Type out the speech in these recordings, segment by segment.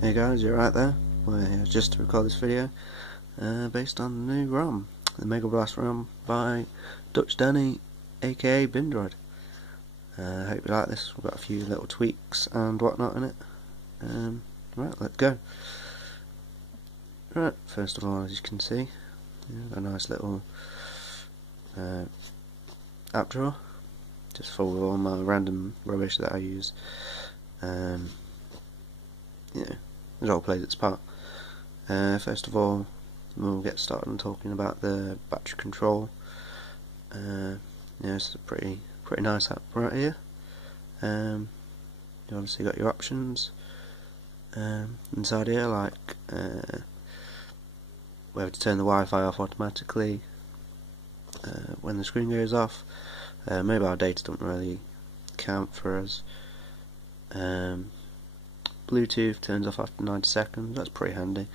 Hey guys, you're right there. We're here just to record this video based on the new ROM, the MegaBlast Rom by Dutch Danny, aka Bindroid. I hope you like this. We've got a few little tweaks and whatnot in it. Right, let's go. Right, first of all, as you can see, got a nice little app drawer, just full of all my random rubbish that I use. It all plays its part. First of all, we'll get started on talking about the battery control. It's a pretty nice app right here. You obviously got your options inside here, like whether to turn the Wi-Fi off automatically when the screen goes off. Mobile data don't really count for us. Bluetooth turns off after 90 seconds. That's pretty handy.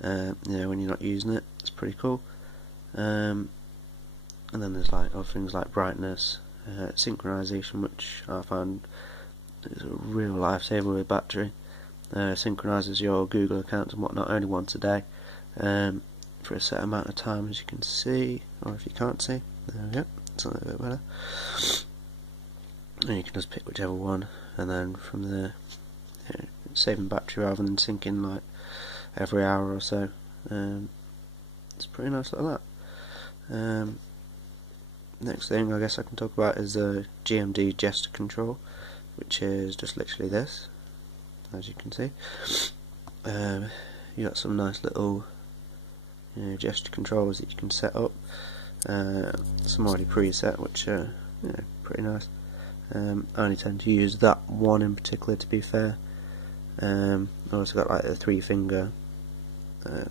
When you're not using it, it's pretty cool. And then there's like other things like brightness, synchronization, which I found is a real lifesaver with battery. Synchronizes your Google account and whatnot only once a day, for a set amount of time, as you can see, or if you can't see, there we go. It's a little bit better. And you can just pick whichever one, and then from there, saving battery rather than syncing like every hour or so. It's pretty nice like that. Next thing I guess I can talk about is the GMD gesture control, which is just literally this, as you can see. You got some nice little gesture controls that you can set up. Some already preset, which are pretty nice. I only tend to use that one in particular, to be fair. I also got like a 3-finger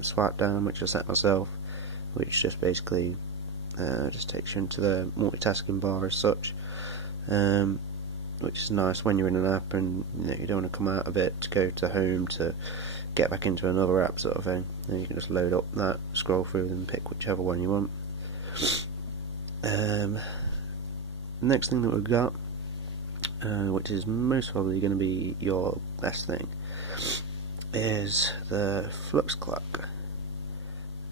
swipe down, which I set myself, which just basically just takes you into the multitasking bar as such, which is nice when you're in an app and you don't want to come out of it to go to home to get back into another app sort of thing. And you can just load up that, scroll through and pick whichever one you want. The next thing that we've got, which is most probably going to be your best thing, is the flux clock.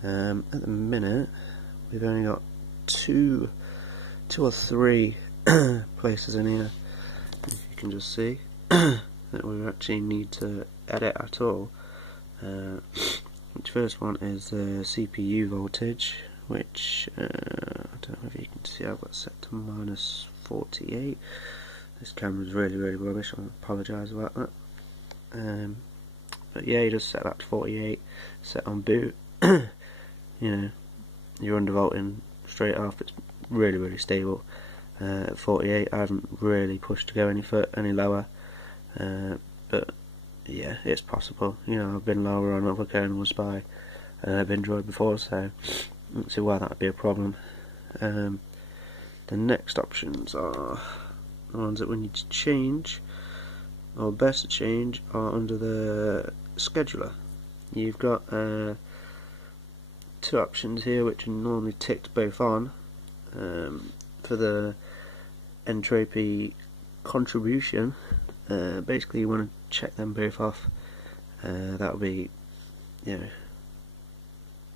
At the minute we've only got two or three places in here, if you can just see, that we actually need to edit at all. Which first one is the CPU voltage, which I don't know if you can see, I've got set to -48. This camera's really rubbish, I apologise about that. But yeah, you just set that to 48, set on boot. You're undervolting straight off, it's really stable. At 48, I haven't really pushed to go any lower, but yeah, it's possible. I've been lower on other kernels by Bindroid before, so I don't see why that would be a problem. The next options are the ones that we need to change, or best to change, are under the scheduler. You've got two options here which are normally ticked both on. For the entropy contribution, basically you want to check them both off. That will be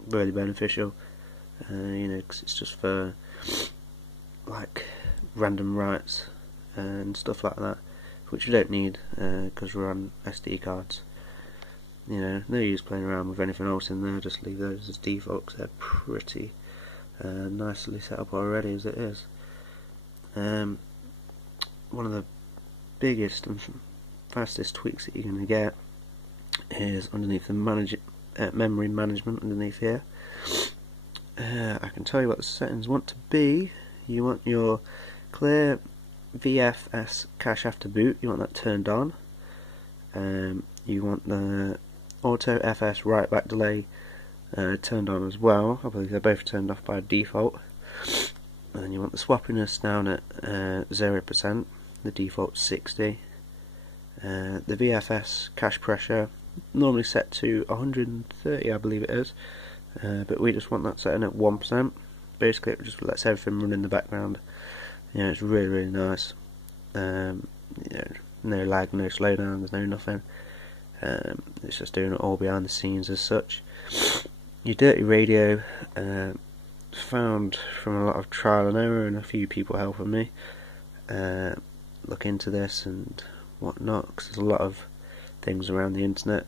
really beneficial, because it's just for like random writes and stuff like that, which we don't need because we're on SD cards. No use playing around with anything else in there, just leave those as default because they're pretty nicely set up already as it is. One of the biggest and fastest tweaks that you're going to get is underneath the memory management underneath here. I can tell you what the settings want to be. You want your clear VFS cache after boot, you want that turned on. You want the auto FS write back delay turned on as well. I believe they're both turned off by default. And then you want the swappiness down at 0%, the default 60. The VFS cache pressure normally set to 130, I believe it is, but we just want that setting at 1%. Basically it just lets everything run in the background. It's really nice. No lag, no slowdowns, no nothing. It's just doing it all behind the scenes as such. Your dirty radio, found from a lot of trial and error and a few people helping me look into this and whatnot, because there's a lot of things around the internet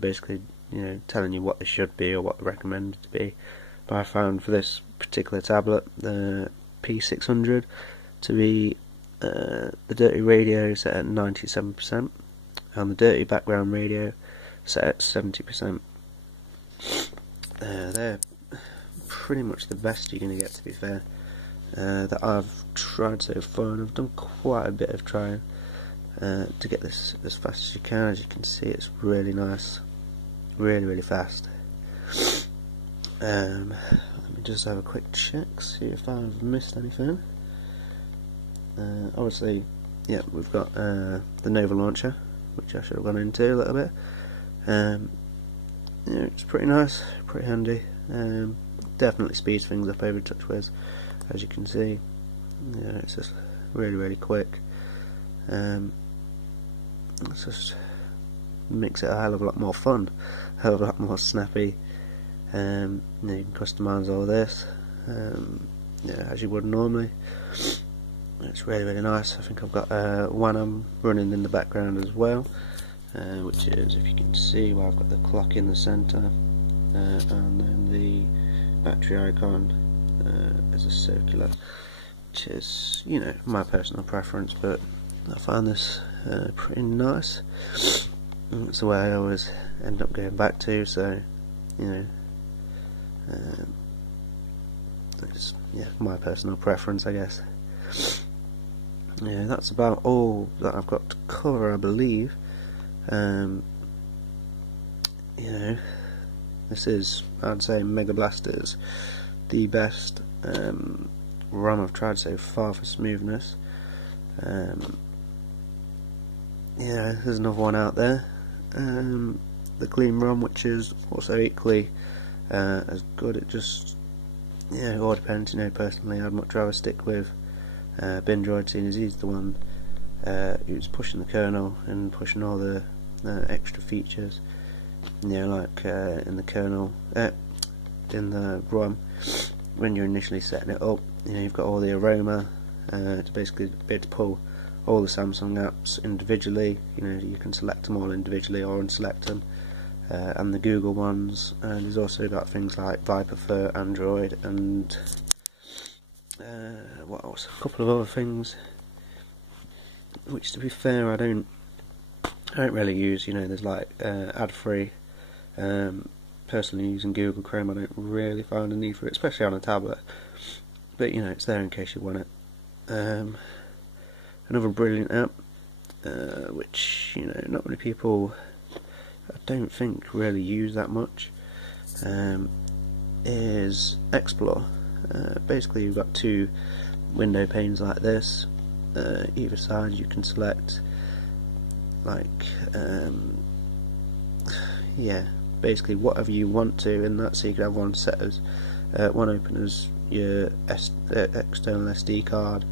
basically, you know, telling you what they should be or what they're recommended to be. But I found for this particular tablet, the P600, to be the dirty radio set at 97% and the dirty background radio set at 70%. They're pretty much the best you're going to get, to be fair, that I've tried so far, and I've done quite a bit of trying to get this as fast as you can. As you can see, it's really nice, really fast. Let me just have a quick check, see if I've missed anything. Obviously, yeah, we've got the Nova launcher, which I should have gone into a little bit. Yeah, it's pretty nice, pretty handy. Definitely speeds things up over TouchWiz, as you can see. Yeah, it's just really quick. It's just makes it a hell of a lot more fun, a hell of a lot more snappy. You know, you can customise all this, yeah, as you would normally. It's really nice. I think I've got one running in the background as well, which is, if you can see, well, I've got the clock in the centre, and then the battery icon is a circular, which is, you know, my personal preference, but I find this pretty nice. It's the way I always end up going back to, so, you know, it's, yeah, my personal preference, I guess. Yeah, that's about all that I've got to cover, I believe. You know, this is, I'd say, MegaBlast is the best ROM I've tried so far for smoothness. Yeah, there's another one out there, the Clean ROM, which is also equally as good. It just, yeah, it all depends. You know, personally, I'd much rather stick with Bindroid, seeing as he's the one who's pushing the kernel and pushing all the extra features. You know, like in the kernel, in the ROM, when you're initially setting it up, you know, you've got all the aroma to basically be able to pull all the Samsung apps individually. You know, you can select them all individually or unselect them, and the Google ones. And there's also got things like Viper for Android and what else? A couple of other things, which, to be fair, I don't really use. You know, there's like ad-free. Personally, using Google Chrome, I don't really find a need for it, especially on a tablet. But you know, it's there in case you want it. Another brilliant app, which, you know, not many people, I don't think, really use that much, is Explore. Basically, you've got two window panes like this. Either side you can select, like, yeah, basically whatever you want to in that. So you can have one set as one open as your external SD card,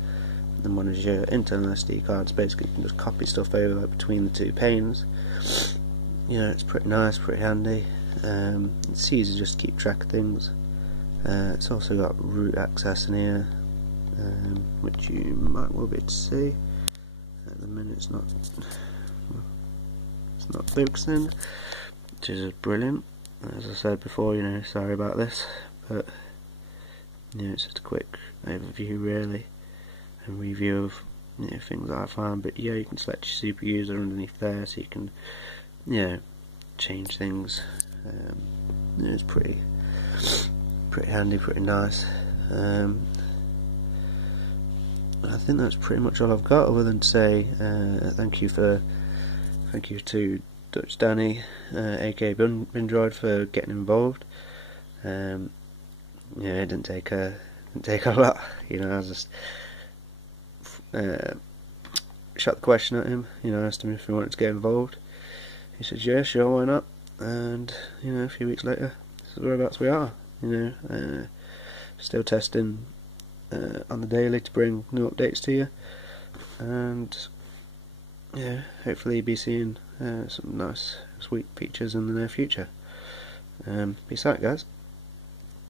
and one as your internal SD cards. Basically, you can just copy stuff over between the two panes. You know, it's pretty nice, pretty handy. It's easy to just keep track of things. It's also got root access in here, which you might well be able to see. At the minute, it's not focusing, which is brilliant. As I said before, you know, sorry about this, but you know, it's just a quick overview, really, and review of, you know, things that I found. But yeah, you can select your super user underneath there, so you can, you know, change things. You know, it's pretty handy, pretty nice. I think that's pretty much all I've got, other than to say thank you to Dutch Danny, aka Bindroid, for getting involved. Yeah, it didn't take a lot. You know, I was just shot the question at him. You know, asked him if he wanted to get involved. He said, yeah, sure, why not? And you know, a few weeks later, this is whereabouts we are. You know, still testing on the daily to bring new updates to you, and yeah, hopefully be seeing some nice sweet features in the near future. Peace out, guys.